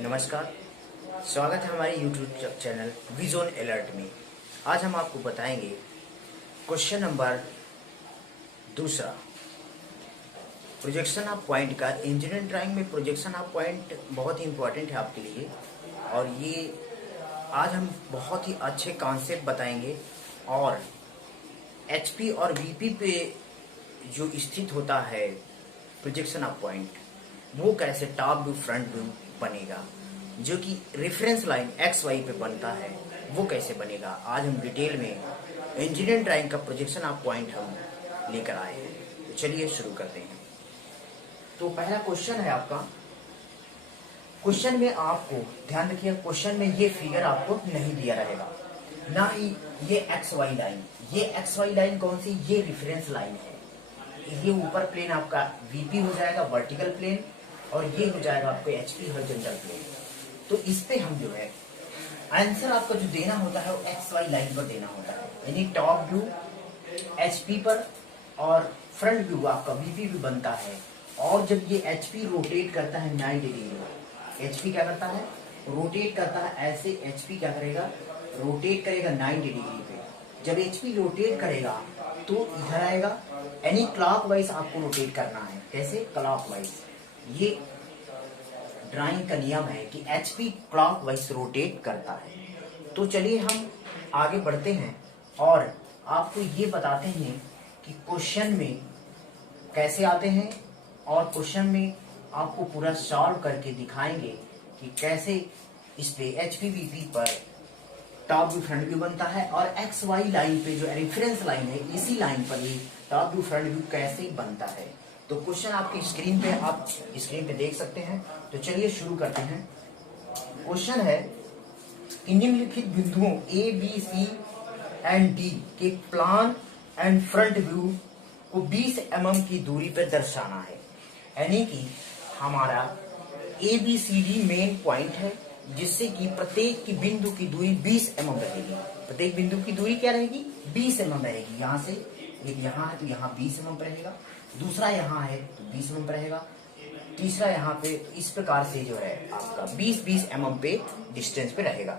नमस्कार, स्वागत है हमारे YouTube चैनल विजन अलर्ट में। आज हम आपको बताएंगे question number 2, projection of point का। इंजीनियरिंग ड्राइंग में प्रोजेक्शन ऑफ पॉइंट बहुत ही इंपॉर्टेंट है आपके लिए, और ये आज हम बहुत ही अच्छे कॉन्सेप्ट बताएंगे। और HP और VP पे जो स्थित होता है प्रोजेक्शन ऑफ पॉइंट, वो कैसे टॉप व्यू फ्रंट व्यू बनेगा, जो कि रेफरेंस लाइन XY पे बनता है, वो कैसे बनेगा। आज हम डिटेल में इंजीनियरिंग ड्राइंग का प्रोजेक्शन ऑफ पॉइंट हम लेकर आए हैं। तो चलिए शुरू करते हैं। तो पहला क्वेश्चन है आपका। क्वेश्चन में आपको ध्यान रखिए, क्वेश्चन में ये फिगर आपको नहीं दिया रहेगा, ना ही ये XY लाइन। ये XY लाइन कौन सी? ये रेफरेंस लाइन है। ये ऊपर प्लेन आपका VP हो जाएगा, वर्टिकल प्लेन, और ये हो जाएगा आपको HP हॉरिजॉन्टल प्लेन। तो इस पे हम जो है आंसर आपका जो देना होता है वो XY लाइन पर देना होता है, यानी टॉप व्यू HP पर और फ्रंट व्यू आपका VP भी बनता है। और जब ये HP रोटेट करता है 90 डिग्री, HP क्या करता है? रोटेट करता है ऐसे। HP क्या करेगा? रोटेट करेगा 90 डिग्री पे। जब HP रोटेट करेगा तो इधर आएगा, यानी क्लॉकवाइज आपको रोटेट करना है। कैसे? क्लॉकवाइज। ये ड्राइंग का नियम है कि HP क्लॉकवाइज रोटेट करता है। तो चलिए हम आगे बढ़ते हैं और आपको ये बताते हैं कि क्वेश्चन में कैसे आते हैं, और क्वेश्चन में आपको पूरा सॉल्व करके दिखाएंगे कि कैसे इस पे HP VP पर टॉप व्यू फ्रंट व्यू बनता है, और XY लाइन पे जो रेफरेंस लाइन है, इसी लाइन पर ही टॉप व्यू फ्रंट व्यू कैसे बनता है। तो क्वेश्चन आपकी स्क्रीन पे, आप स्क्रीन पे देख सकते हैं। तो चलिए शुरू करते हैं। क्वेश्चन है कि निम्नलिखित बिंदुओं A, B, C and D के प्लान एंड फ्रंट व्यू को 20 mm की दूरी पर दर्शाना है। यानी कि हमारा ABCD मेन पॉइंट है, जिससे कि प्रत्येक की बिंदु की दूरी 20 mm रहेगी। प्रत्येक बिंदु की दूरी क्या रहेगी? 20 mm रहेगी। यहाँ से एक यहाँ है तो यहाँ 20 mm रहेगा, दूसरा यहाँ है तो 20 mm रहेगा, तीसरा यहाँ पे इस प्रकार से जो है आपका 20-20 mm पे डिस्टेंस पे रहेगा।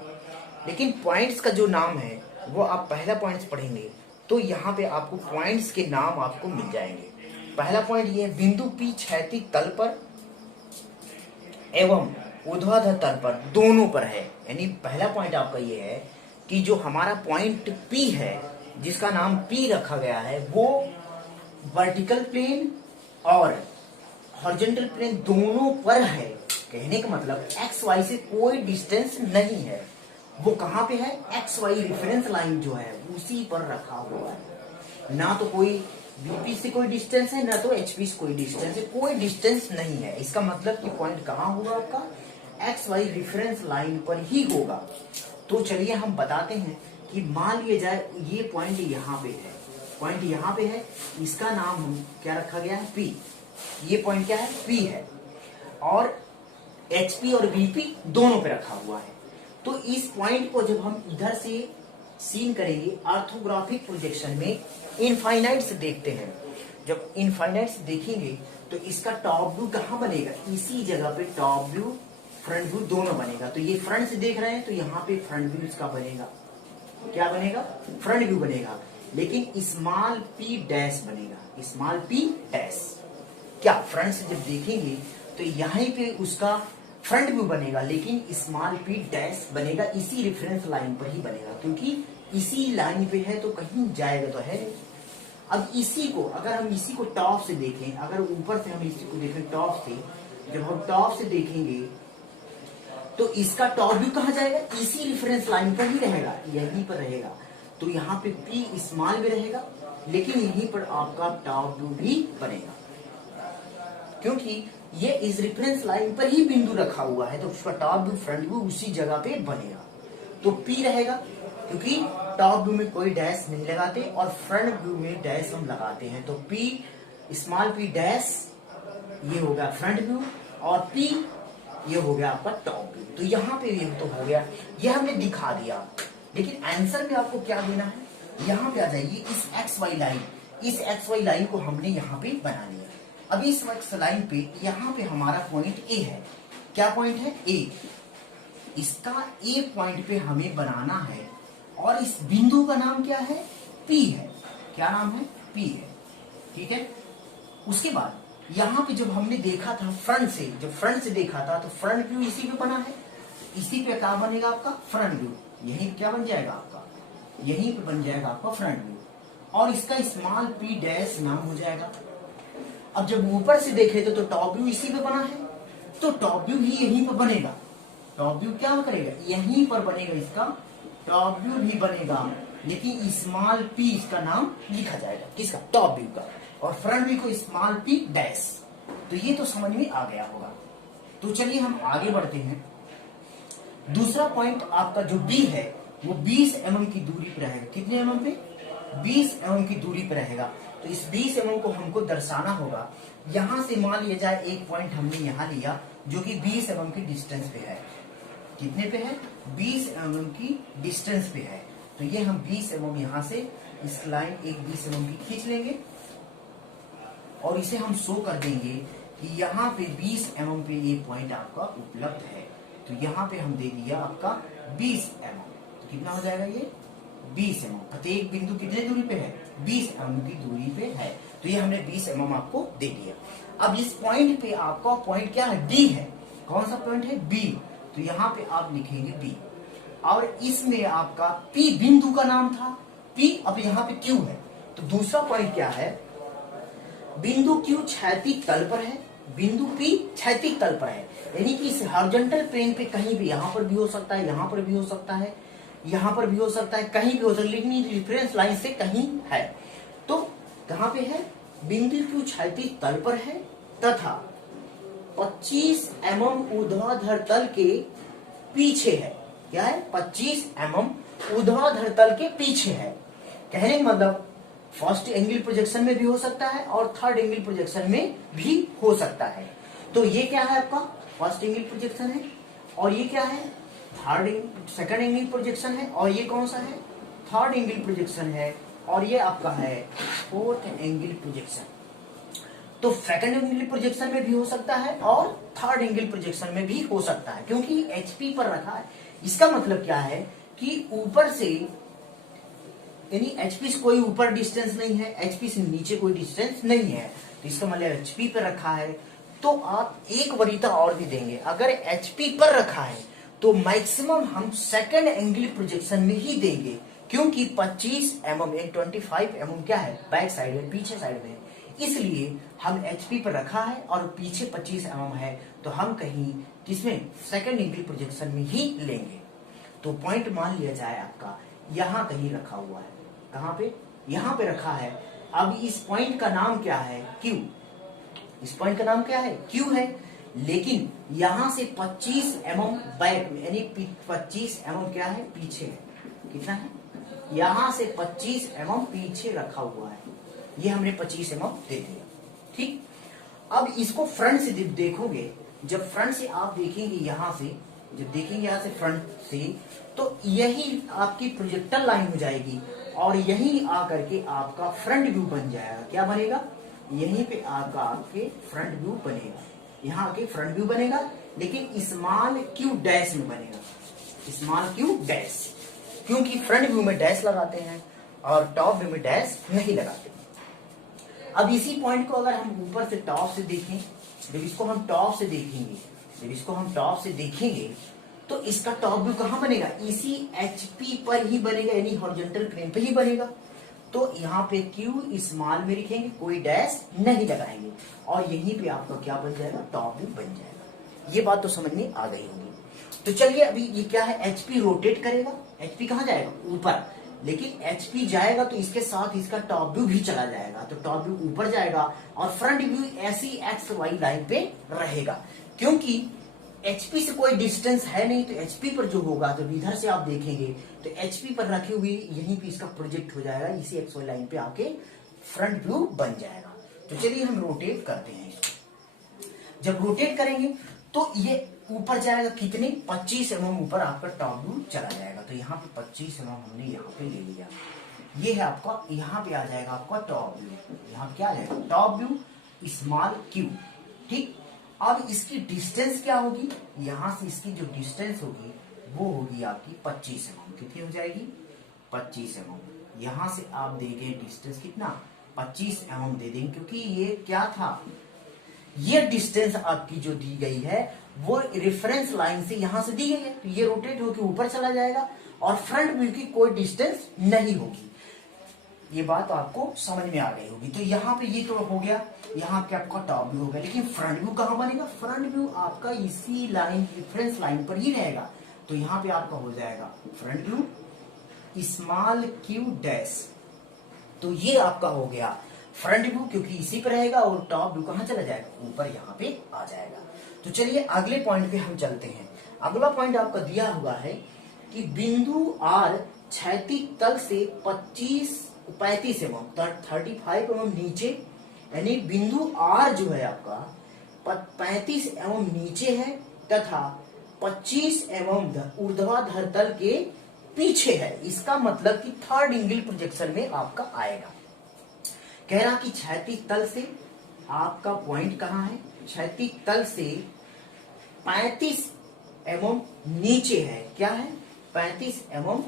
लेकिन पॉइंट्स का जो नाम है वो आप पहला पॉइंट्स पढ़ेंगे तो यहाँ पे आपको पॉइंट्स के नाम आपको मिल जाएंगे। पहला पॉइंट ये है, बिंदु P क्षैतिज तल पर एवं ऊर्ध्वाधर तल पर दोनों पर है। यानी पहला पॉइंट आपका ये है कि जो हमारा पॉइंट P है, जिसका नाम P रखा गया है, वो वर्टिकल प्लेन और हॉरिजॉन्टल प्लेन दोनों पर है। कहने का मतलब XY से कोई डिस्टेंस नहीं है। वो कहाँ पे है? XY रेफरेंस लाइन जो है उसी पर रखा हुआ है। ना तो कोई VP से कोई डिस्टेंस है, ना तो HP से कोई डिस्टेंस है। कोई डिस्टेंस नहीं है। इसका मतलब कि पॉइंट कहाँ होगा? आपका XY रेफरेंस लाइन पर ही होगा। तो चलिए हम बताते हैं कि मान लिया जाए ये पॉइंट यहाँ पे है, पॉइंट यहाँ पे है, इसका नाम हम क्या रखा गया है? P। ये पॉइंट क्या है? P है, और HP और VP दोनों पे रखा हुआ है। तो इस पॉइंट को जब हम इधर से सीन करेंगे ऑर्थोग्राफिक प्रोजेक्शन में, इनफाइनाइट से देखते हैं। जब इनफाइनाइट से देखेंगे तो इसका टॉप व्यू कहाँ बनेगा? इसी जगह पे टॉप व्यू फ्रंट व्यू दोनों बनेगा। तो ये फ्रंट से देख रहे हैं तो यहाँ पे फ्रंट व्यू इसका बनेगा। क्या बनेगा? फ्रंट व्यू बनेगा। लेकिन स्मॉल p डैश बनेगा। स्मॉल p डैश क्या फ्रंट से जब देखेंगे तो यहीं पे उसका फ्रंट व्यू बनेगा, लेकिन स्मॉल p डैश बनेगा। इसी रेफरेंस लाइन पर ही बनेगा, क्योंकि इसी लाइन पे है तो कहीं जाएगा तो है नहीं। अब इसी को अगर हम इसी को टॉप से देखें, अगर ऊपर से हम इसी को देखें टॉप से, जब हम टॉप से देखेंगे तो इसका टॉप व्यू कहाँ जाएगा? इसी रेफरेंस लाइन पर ही रहेगा, यहीं पर रहेगा। तो यहाँ पे P स्मॉल भी रहेगा, लेकिन यहीं पर आपका टॉप व्यू भी बनेगा, क्योंकि ये इस रेफरेंस लाइन पर ही बिंदु रखा हुआ है। तो उसका टॉप व्यू फ्रंट व्यू उसी जगह पे बनेगा। तो P रहेगा, क्योंकि टॉप व्यू में कोई डैश नहीं लगाते और फ्रंट व्यू में डैश हम लगाते हैं। तो P स्मॉल p डैश ये हो गया फ्रंट व्यू, और P ये हो गया आपका टॉप व्यू। तो यहाँ पे ये तो हो गया, ये हमने दिखा दिया। लेकिन आंसर में आपको क्या देना है? यहाँ पे आ जाइए, इस XY लाइन, इस XY लाइन को हमने यहाँ पे बना लिया। अब इस XY लाइन पे यहाँ पे हमारा पॉइंट A है, क्या पॉइंट है? ए। इसका ए पॉइंट पे हमें बनाना है और इस बिंदु का नाम क्या है? पी है। क्या नाम है? पी है। ठीक है। उसके बाद यहां पे जब हमने देखा था फ्रंट से, जब फ्रंट से देखा था तो फ्रंट व्यू इसी पे बना है, इसी पे क्या बनेगा आपका? Front view. यहीं पे क्या बन जाएगा आपका? यहीं पे बन जाएगा आपका फ्रंट व्यू और इसका स्मॉल पी डैश नाम हो जाएगा। अब जब ऊपर से देखे तो टॉप व्यू इसी पे बना है, तो टॉप व्यू भी यहीं पर बनेगा। टॉप व्यू क्या करेगा? यहीं पर बनेगा, इसका टॉप व्यू भी बनेगा, लेकिन स्मॉल पी इसका नाम लिखा जाएगा। किसका? टॉप व्यू का। और फ्रंट व्यू को स्मॉल पी डैश। तो ये तो समझ में आ गया होगा। तो चलिए हम आगे बढ़ते हैं। दूसरा पॉइंट आपका जो बी है वो 20 mm की दूरी पर रहेगा। कितने एमएम पे? 20 mm की दूरी पर रहेगा। तो इस 20 mm को हमको दर्शाना होगा। यहां से मान लिया जाए एक पॉइंट हमने यहां लिया जो कि 20 mm की डिस्टेंस पे है। कितने पे है? 20 mm की डिस्टेंस पे है। तो ये हम 20 mm यहां से इस लाइन एक 20 mm की खींच लेंगे और इसे हम शो कर देंगे कि यहाँ पे 20 mm पे ये पॉइंट आपका उपलब्ध है। तो यहाँ पे हम दे दिया आपका 20 mm। तो कितना हो जाएगा ये? 20 mm। प्रत्येक बिंदु कितने दूरी पे है? 20 mm की दूरी पे है। तो ये हमने 20 mm आपको दे दिया। अब इस पॉइंट पे आपका पॉइंट क्या है? डी है। कौन सा पॉइंट है? बी। तो यहाँ पे आप लिखेंगे बी और इसमें आपका पी बिंदु का नाम था पी। अब यहाँ पे क्यू है। तो दूसरा पॉइंट क्या है? बिंदु क्यू क्षैतिज तल पर है, बिंदु पी क्षैतिज तल पर है, यानी कि इस हॉरिजॉन्टल प्लेन पे कहीं भी, यहां पर भी हो सकता है, यहां पर भी हो सकता है, यहां पर भी हो सकता है, कहीं भी हो सकता है, लेकिन रेफरेंस लाइन से कहीं है। तो कहां पे है? बिंदु क्यू क्षैतिज तल पर है तथा 25 mm ऊर्ध्वाधर तल के पीछे है। क्या है? 25 mm ऊर्ध्वाधर तल के पीछे है। कहने का मतलब फर्स्ट एंगल प्रोजेक्शन में भी हो सकता है और थर्ड एंगल प्रोजेक्शन में भी हो सकता है। तो ये क्या है आपका? फर्स्ट एंगल प्रोजेक्शन है और ये क्या है? सेकंड एंगल प्रोजेक्शन है और ये कौन सा है? थर्ड एंगल प्रोजेक्शन है और ये आपका है फोर्थ एंगल प्रोजेक्शन। तो सेकंड एंगल प्रोजेक्शन में भी हो सकता है और थर्ड एंगल प्रोजेक्शन में भी हो सकता है, क्योंकि एचपी पर रखा है। इसका मतलब क्या है कि ऊपर से, यानी एचपी से कोई ऊपर डिस्टेंस नहीं है, एचपी से नीचे कोई डिस्टेंस नहीं है। तो इसका मतलब एचपी पर रखा है। तो आप एक वरीयता और भी देंगे, अगर एचपी पर रखा है तो मैक्सिमम हम सेकंड एंगल प्रोजेक्शन में ही देंगे, क्योंकि 25 mm 25 mm क्या है? बैक साइड में, पीछे साइड में। इसलिए हम एचपी पर रखा है और पीछे 25 mm है, तो हम कहीं किसमें? सेकंड एंगल प्रोजेक्शन में ही लेंगे। तो पॉइंट मान लिया जाए आपका यहां कहीं रखा हुआ है। कहां पे? यहां पे रखा है। अब इस पॉइंट का नाम क्या है? क्यू। इस पॉइंट का नाम क्या है? क्यू है। लेकिन यहां से 25 mm बैक में, यानी 25 mm क्या है? पीछे है। कितना है? यहां से 25 mm पीछे रखा हुआ है। ये हमने 25 mm दे दिया। ठीक। अब इसको फ्रंट से देखोगे, जब फ्रंट से आप देखेंगे, यहां से जब देखेंगे, यहां से फ्रंट से, तो यही आपकी प्रोजेक्टर लाइन हो जाएगी और यहीं आकर के आपका फ्रंट व्यू बन जाएगा। क्या बनेगा? यहीं पे आपका आपके फ्रंट व्यू बनेगा। यहाँ आके फ्रंट व्यू बनेगा, लेकिन स्मॉल क्यू डैश में बनेगा। स्मॉल क्यू डैश, क्योंकि फ्रंट व्यू में डैश लगाते हैं और टॉप व्यू में डैश नहीं लगाते। अब इसी पॉइंट को अगर हम ऊपर से टॉप से देखें, जब इसको हम टॉप से देखेंगे, तो इसका टॉप व्यू कहां बनेगा? इसी एचपी पर ही बनेगा, यानी हॉरिजॉन्टल प्लेन पे ही बनेगा। तो यहाँ पे क्यू स्मॉल में लिखेंगे, कोई डैश नहीं लगाएंगे और यहीं पे आपका क्या बन जाएगा? टॉप व्यू बन जाएगा। ये बात तो समझ में आ गई होगी। तो चलिए, अभी ये क्या है? एचपी रोटेट करेगा। एचपी कहां जाएगा? ऊपर। लेकिन एचपी जाएगा तो इसके साथ इसका टॉप व्यू भी चला जाएगा, तो टॉप व्यू ऊपर जाएगा और फ्रंट व्यू ऐसी एक्स वाई लाइन पे रहेगा। क्योंकि एचपी से कोई डिस्टेंस है नहीं, तो एचपी पर जो होगा, तो इधर से आप देखेंगे तो एचपी पर रखे हुए यहीं पे इसका प्रोजेक्ट हो जाएगा, इसी एक्स वाई लाइन पे आके फ्रंट व्यू बन जाएगा। तो चलिए हम रोटेट करते हैं इसको। जब रोटेट करेंगे तो ये ऊपर जाएगा, कितने? 25 mm ऊपर आपका टॉप व्यू चला जाएगा। तो यहाँ पे 25 mm हमने यहाँ पे ले लिया। ये है आपका, यहाँ पे आ जाएगा आपका टॉप व्यू। यहाँ क्या आ जाएगा? Top view small Q. ठीक। अब इसकी डिस्टेंस क्या होगी, यहां से इसकी जो डिस्टेंस होगी वो होगी आपकी 25 mm। कितनी हो जाएगी, 25 mm। यहां से आप देंगे डिस्टेंस कितना, 25 mm दे देंगे, क्योंकि ये क्या था, ये डिस्टेंस आपकी जो दी गई है वो रेफरेंस लाइन से यहां से दी गई है, तो ये रोटेट होकर ऊपर चला जाएगा और फ्रंट व्यू की कोई डिस्टेंस नहीं होगी। ये बात आपको समझ में आ गई होगी। तो यहाँ पे ये तो हो गया, यहाँ पे आपका टॉप व्यू हो गया, लेकिन फ्रंट व्यू कहाँ बनेगा, फ्रंट व्यू आपका इसी लाइन रेफरेंस लाइन पर ही रहेगा। तो यहाँ पे आपका हो जाएगा front view small Q dash. तो ये आपका हो गया फ्रंट व्यू, क्योंकि इसी पर रहेगा, और टॉप व्यू कहाँ चला जाएगा, ऊपर यहाँ पे आ जाएगा। तो चलिए अगले पॉइंट पे हम चलते हैं। अगला पॉइंट आपका दिया हुआ है कि बिंदु आर क्षैतिज तल से 35 mm 35 mm नीचे, यानी बिंदु आर जो है आपका 35 mm नीचे है तथा 25 mm ऊर्ध्वाधर तल के पीछे है। इसका मतलब कि थर्ड एंगल प्रोजेक्शन में आपका आएगा। कह रहा कि क्षैतिज तल से आपका पॉइंट कहां है, क्षैतिज तल से 35 mm नीचे है। क्या है, 35 mm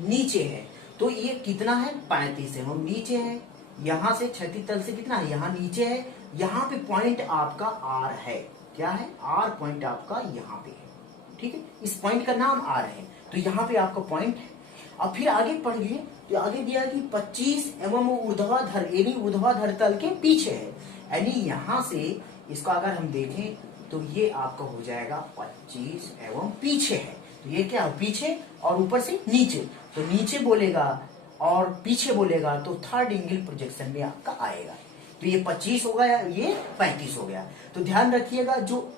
नीचे है। तो ये कितना है, 35 mm नीचे है। यहां से क्षैतिज तल से कितना है, यहाँ नीचे है। यहाँ पे पॉइंट आपका आर है। क्या है, आर पॉइंट आपका यहाँ पे है। ठीक है, इस पॉइंट का नाम आर है। तो यहाँ पे आपका पॉइंट है। अब फिर आगे पढ़िए, तो आगे दिया कि 25 mm ऊर्ध्वाधर, यानी ऊर्ध्वाधर तल के पीछे है। यानी यहां से इसको अगर हम देखें तो ये आपका हो जाएगा 25 mm पीछे है। तो ये क्या है, पीछे और ऊपर से नीचे। तो नीचे बोलेगा और पीछे बोलेगा तो थर्ड एंगल प्रोजेक्शन में आपका आएगा। तो ये 25 हो गया, ये 35 हो गया। तो ध्यान रखिएगा, जो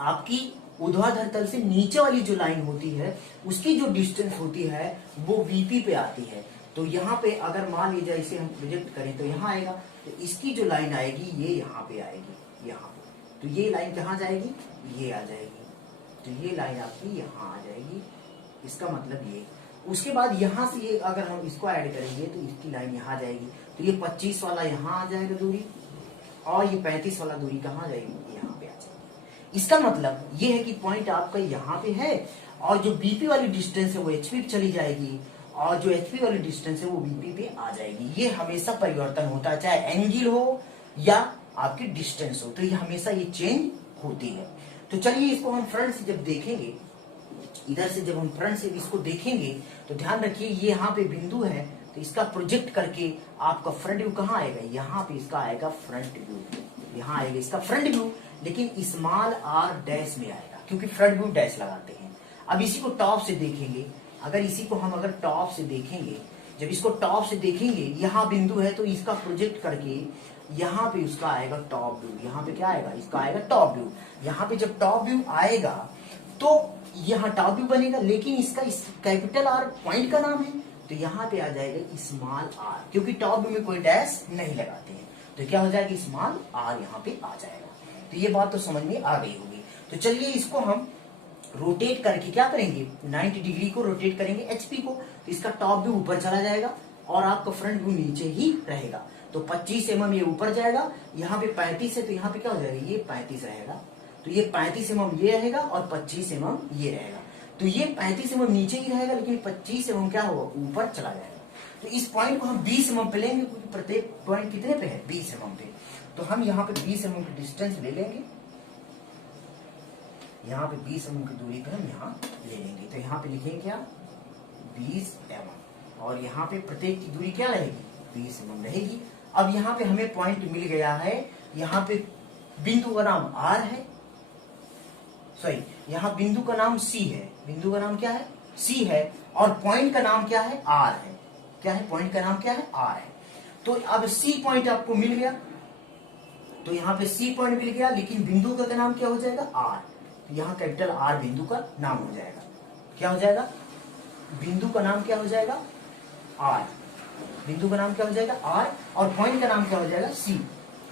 आपकी ऊर्ध्वाधर तल से नीचे वाली जो लाइन होती है उसकी जो डिस्टेंस होती है वो वीपी पे आती है। तो यहाँ पे अगर मान लीजिए इसे हम प्रोजेक्ट करें तो यहाँ आएगा, तो इसकी जो लाइन आएगी ये यहाँ पे आएगी, यहाँ पे। तो ये लाइन कहाँ जाएगी, ये आ जाएगी। तो ये लाइन आपकी यहाँ आ जाएगी, इसका मतलब ये। उसके बाद यहाँ से ये अगर हम इसको ऐड करेंगे तो इसकी लाइन यहाँ आ जाएगी। तो ये 25 वाला यहाँ आ जाएगा दूरी, और ये 35 वाला दूरी कहाँ आ जाएगी, यहाँ पे आ जाएगी। इसका मतलब ये है कि पॉइंट आपका यहाँ पे है, और जो बीपी वाली डिस्टेंस है वो एचपी पे चली जाएगी, और जो एचपी वाली डिस्टेंस है वो बीपी पे आ जाएगी। ये हमेशा परिवर्तन होता है, चाहे एंगल हो या आपकी डिस्टेंस हो, तो ये हमेशा ये चेंज होती है। तो चलिए इसको हम फ्रंट से जब देखेंगे, इधर से जब हम फ्रंट से इसको देखेंगे तो ध्यान रखिए ये यहाँ पे बिंदु है, तो इसका प्रोजेक्ट करके आपका फ्रंट व्यू कहाँ आएगा, यहाँ पे इसका आएगा फ्रंट व्यू, यहाँ आएगा इसका फ्रंट व्यू, लेकिन स्मॉल आर डैश में आएगा, क्योंकि फ्रंट व्यू डैश लगाते हैं। अब इसी को टॉप से देखेंगे, अगर इसी को हम अगर टॉप से देखेंगे, जब इसको टॉप से देखेंगे, यहाँ बिंदु है तो इसका प्रोजेक्ट करके यहाँ पे उसका आएगा टॉप व्यू। यहाँ पे क्या आएगा, इसका आएगा टॉप व्यू। यहाँ पे जब टॉप व्यू आएगा तो यहाँ टॉप व्यू बनेगा, लेकिन इसका इस कैपिटल आर पॉइंट का नाम है, तो यहाँ पे आ जाएगा स्मॉल आर, क्योंकि टॉप व्यू में कोई डैश नहीं लगाते हैं। तो क्या हो जाएगा, स्मॉल आर यहाँ पे आ जाएगा। तो ये बात तो समझ में आ गई होगी। तो चलिए इसको हम रोटेट करके क्या करेंगे, 90 डिग्री को रोटेट करेंगे एचपी को, तो इसका टॉप व्यू ऊपर चला जाएगा और आपका फ्रंट व्यू नीचे ही रहेगा। तो 25 mm ये ऊपर जाएगा, यहाँ पे 35 है तो यहाँ पे क्या हो जाएगा, ये 35 रहेगा। तो ये 35 mm ये रहेगा और 25 mm ये रहेगा। तो ये 35 mm नीचे ही रहेगा, लेकिन 25 mm क्या होगा, ऊपर चला जाएगा। तो इस पॉइंट को हम 20 mm पे लेंगे, क्योंकि प्रत्येक पॉइंट कितने पे है, 20 mm पे। तो हम यहाँ पे 20 mm की डिस्टेंस ले लेंगे, यहाँ पे 20 mm की दूरी पे हम यहाँ ले लेंगे। तो यहाँ पे लिखेंगे क्या, 20 mm, और यहाँ पे प्रत्येक की दूरी क्या रहेगी, 20 mm रहेगी। अब यहाँ पे हमें पॉइंट मिल गया है, यहाँ पे बिंदु का नाम आर है, सॉरी यहाँ बिंदु का नाम सी है, बिंदु का नाम क्या है, सी है, और पॉइंट का नाम क्या है, आर है। क्या है, पॉइंट का नाम क्या है, आर है। तो अब सी पॉइंट आपको मिल गया, तो यहाँ पे सी पॉइंट मिल गया, लेकिन बिंदु का नाम क्या हो जाएगा, आर। तो यहाँ कैपिटल आर बिंदु का नाम हो जाएगा। क्या हो जाएगा, बिंदु का नाम क्या हो जाएगा, आर। बिंदु का नाम क्या हो जाएगा, आर, और पॉइंट का नाम क्या हो जाएगा, सी।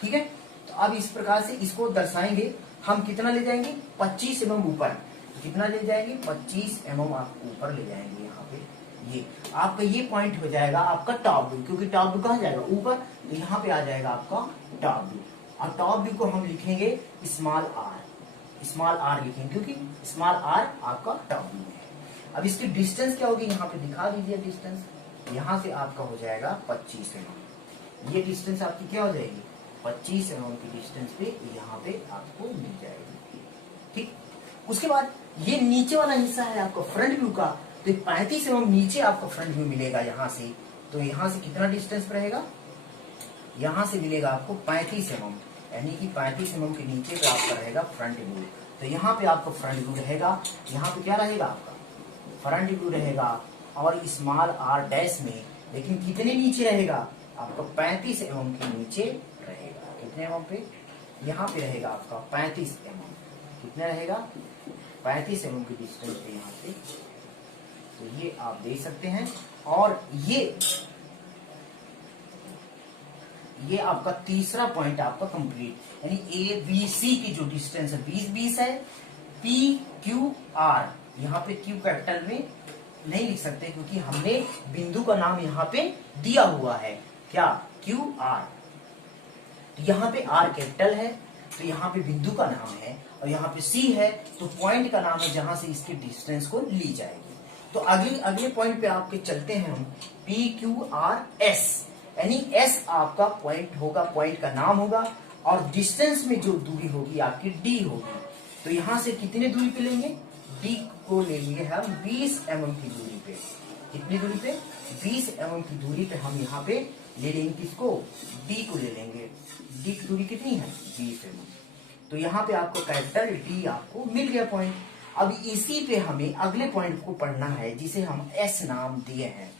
ठीक है, तो अब इस प्रकार से इसको दर्शाएंगे। हम कितना ले जाएंगे, 25 mm ऊपर। तो कितना ले जाएंगे, 25 mm आप ऊपर ले जाएंगे। यहाँ पे ये आपका ये पॉइंट हो जाएगा आपका टॉप व्यू, क्योंकि टॉप व्यू कहाँ जाएगा, ऊपर। तो यहाँ पे आ जाएगा आपका टॉप व्यू। और टॉप व्यू को हम लिखेंगे स्मॉल आर लिखेंगे, क्योंकि स्मॉल आर आपका टॉप व्यू है। अब इसकी डिस्टेंस क्या होगी, यहाँ पे दिखा दीजिए डिस्टेंस। यहाँ से आपका हो जाएगा 25 mm। ये डिस्टेंस आपकी क्या हो जाएगी, 25 mm की डिस्टेंस पे यहाँ पे आपको मिल जाएगी। ठीक, उसके बाद ये नीचे वाला हिस्सा है आपका फ्रंट व्यू का, तो 35 mm नीचे आपको फ्रंट व्यू मिलेगा यहाँ से। तो यहाँ से कितना डिस्टेंस रहेगा, यहाँ से मिलेगा आपको 35 mm, यानी कि 35 mm के नीचे पे आपका रहेगा फ्रंट व्यू। तो यहाँ पे आपका फ्रंट व्यू रहेगा, यहाँ पे क्या रहेगा आपका फ्रंट व्यू रहेगा, और स्मॉल आर डैश में, लेकिन कितने नीचे रहेगा आपका 35 mm के नीचे रहेगा। कितने mm पे, यहाँ पे रहेगा आपका 35 mm। कितना रहेगा, 35 mm की डिस्टेंस पे यहाँ पे। तो ये आप देख सकते हैं। और ये आपका तीसरा पॉइंट आपका कंप्लीट, यानी ए बी सी की जो डिस्टेंस है 20 है। पी क्यू आर, यहाँ पे क्यू कैपिटल में नहीं लिख सकते क्योंकि हमने बिंदु का नाम यहाँ पे दिया हुआ है, क्या, क्यू आर। तो यहाँ पे आर कैपिटल है, तो यहाँ पे बिंदु का नाम है, और यहाँ पे सी है तो पॉइंट का नाम है जहां से इसकी डिस्टेंस को ली जाएगी। तो अगले पॉइंट पे आपके चलते हैं हम, पी क्यू आर एस, यानी एस आपका पॉइंट होगा, पॉइंट का नाम होगा, और डिस्टेंस में जो दूरी होगी आपकी डी होगी। तो यहां से कितने दूरी पे लेंगे, डी को ले लिए हम 20 mm की दूरी पे। कितनी दूरी पे, 20 mm की दूरी पे हम यहाँ पे ले लेंगे किसको, डी को ले लेंगे। डी की दूरी कितनी है, 20 mm। तो यहाँ पे आपको कैपिटल डी आपको मिल गया पॉइंट। अब इसी पे हमें अगले पॉइंट को पढ़ना है जिसे हम एस नाम दिए हैं।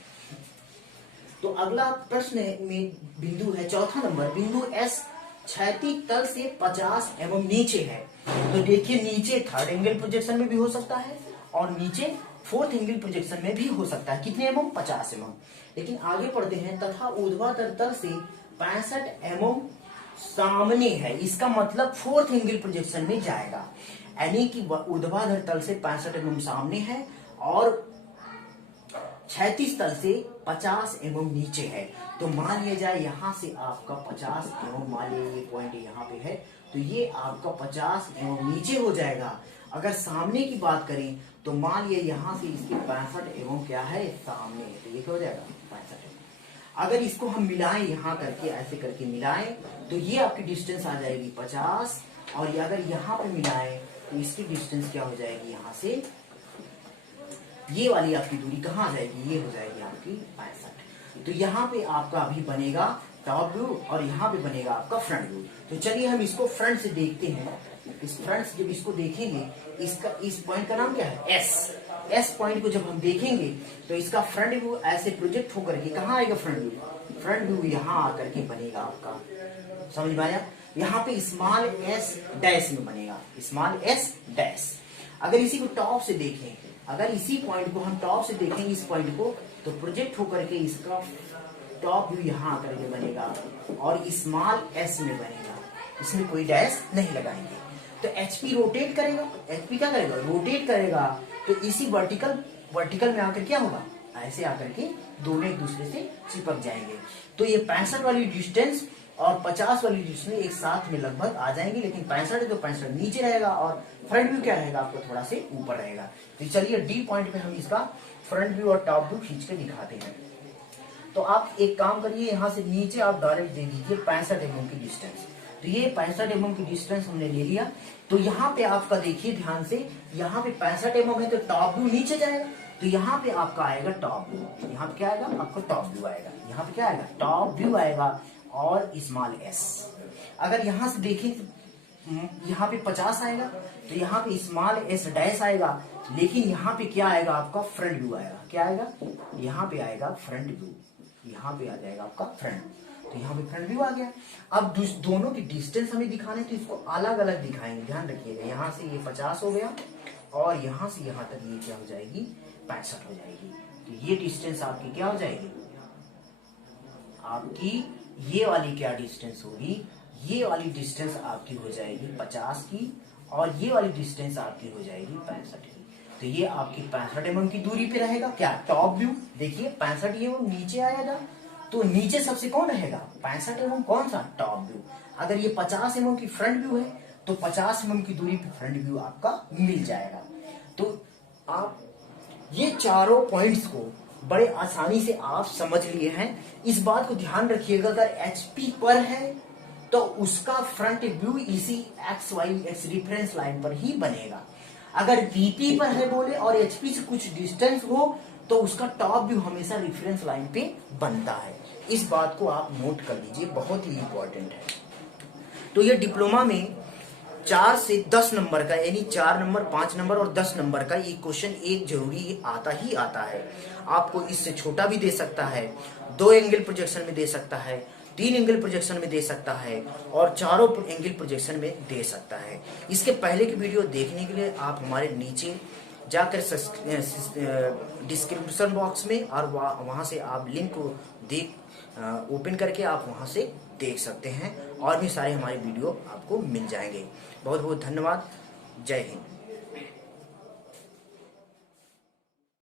तो अगला प्रश्न में बिंदु है, चौथा नंबर, बिंदु एस क्षैतिज तल से 50 mm नीचे है। तो देखिए नीचे थर्ड एंगल प्रोजेक्शन में भी हो सकता है और नीचे फोर्थ एंगल प्रोजेक्शन में भी हो सकता है। कितने mm, 50 mm। लेकिन आगे पढ़ते हैं, तथा ऊर्ध्वाधर तल से 65 mm सामने है, इसका मतलब फोर्थ एंगल प्रोजेक्शन में जाएगा, यानी कि ऊर्ध्वाधर तल से 65 mm सामने है और क्षैतिज तल से 50 mm नीचे है। तो मान लिया जाए यहाँ से आपका 50 mm, मान लिया ये पॉइंट यहाँ पे है, तो ये आपका 50 mm नीचे हो जाएगा। अगर सामने की बात करें तो मान लिया यहाँ से इसके 65 mm क्या है, सामने है, तो ये क्या हो जाएगा 65 mm। अगर इसको हम मिलाएं यहाँ करके, ऐसे करके मिलाएं, तो ये आपकी डिस्टेंस आ जाएगी 50, और ये अगर यहाँ पे मिलाएं तो इसकी डिस्टेंस क्या हो जाएगी, यहाँ से ये वाली आपकी दूरी कहाँ आ जाएगी, ये हो जाएगी आपकी 65। तो यहाँ पे आपका अभी बनेगा टॉप व्यू और यहाँ पे बनेगा आपका फ्रंट व्यू। तो चलिए हम इसको फ्रंट से देखते हैं। इस फ्रंट से जब इसको देखेंगे, इस पॉइंट का नाम क्या है, एस पॉइंट को जब हम देखेंगे तो इसका फ्रंट व्यू ऐसे प्रोजेक्ट होकर के कहाँ आएगा, फ्रंट व्यू यहाँ आकर के बनेगा आपका। समझ में आया, यहाँ पे स्मॉल एस डैश में बनेगा, स्मॉल एस डैश। अगर इसी को टॉप से देखें, अगर इसी पॉइंट को हम टॉप से देखेंगे, इस पॉइंट को, तो प्रोजेक्ट होकर के इसका टॉप व्यू यहाँ आकर के बनेगा और स्मॉल एस में बनेगा, इसमें कोई डैश नहीं लगाएंगे। तो एचपी रोटेट करेगा, एचपी क्या करेगा, रोटेट करेगा, तो इसी वर्टिकल में आकर क्या होगा, ऐसे आकर के दोनों एक दूसरे से चिपक जाएंगे। तो ये 65 वाली डिस्टेंस और 50 वाली डिस्टेंस एक साथ में लगभग आ जाएंगे, लेकिन 65 है तो 65 नीचे रहेगा और फ्रंट व्यू क्या रहेगा, आपको थोड़ा से ऊपर रहेगा। तो चलिए डी पॉइंट पे हम इसका फ्रंट व्यू और टॉप व्यू खींच के दिखाते हैं। तो आप एक काम करिए, यहाँ से नीचे आप डायरेक्ट दे दीजिए 65 mm की डिस्टेंस। तो ये 65 mm की डिस्टेंस हमने ले लिया। तो यहाँ पे आपका देखिए ध्यान से, यहाँ पे 65 mm है तो टॉप व्यू नीचे जाएगा, तो यहाँ पे आपका आएगा टॉप व्यू। यहाँ पे क्या आएगा, आपको टॉप व्यू आएगा। यहाँ पे क्या आएगा, टॉप व्यू आएगा और स्मॉल एस। अगर यहाँ से देखें यहाँ पे 50 आएगा, तो यहाँ पे स्मॉल एस डैश आएगा, लेकिन यहाँ पे क्या आएगा, आपका फ्रंट व्यू आएगा। क्या आएगा, यहाँ पे आएगा फ्रंट व्यू, यहाँ पे आ जाएगा आपका फ्रंट। तो यहाँ पे फ्रंट व्यू आ गया। अब दोनों की डिस्टेंस हमें दिखाने, तो इसको अलग अलग दिखाएंगे, ध्यान रखिएगा। यहाँ से ये 50 हो गया और यहाँ से यहाँ तक ये क्या हो जाएगी, 65 हो जाएगी। तो ये डिस्टेंस आपकी क्या हो जाएगी, आपकी ये वाली क्या डिस्टेंस होगी, ये वाली डिस्टेंस आपकी हो जाएगी 50 की, और ये वाली डिस्टेंस आपकी हो जाएगी 65 की। तो ये आपकी 65 mm की दूरी पे रहेगा क्या, टॉप व्यू। देखिए 65 ये वो नीचे आएगा, तो नीचे सबसे कौन रहेगा 65 mm कौन सा टॉप व्यू। अगर ये 50 mm की फ्रंट व्यू है तो 50 mm की दूरी पे फ्रंट व्यू आपका मिल जाएगा। तो आप ये चारों पॉइंट्स को बड़े आसानी से आप समझ लिए हैं। इस बात को ध्यान रखिएगा, अगर एचपी पर है तो उसका फ्रंट व्यू इसी X Y X reference line पर ही बनेगा। अगर वीपी पर है बोले और एचपी से कुछ डिस्टेंस हो तो उसका टॉप व्यू हमेशा रिफरेंस लाइन पे बनता है। इस बात को आप नोट कर लीजिए, बहुत ही इंपॉर्टेंट है। तो ये डिप्लोमा में 4 से 10 नंबर का, यानी 4 नंबर 5 नंबर और 10 नंबर का ये क्वेश्चन एक जरूरी आता ही आता है। आपको इससे छोटा भी दे सकता है, 2 एंगल प्रोजेक्शन में दे सकता है, 3 एंगल प्रोजेक्शन में दे सकता है और चारों एंगल प्रोजेक्शन में दे सकता है। इसके पहले की वीडियो देखने के लिए आप हमारे नीचे जाकर डिस्क्रिप्शन बॉक्स में और वहां से आप लिंक को ओपन करके आप वहां से देख सकते हैं और भी सारे हमारे वीडियो आपको मिल जाएंगे। बहुत बहुत धन्यवाद। जय हिंद।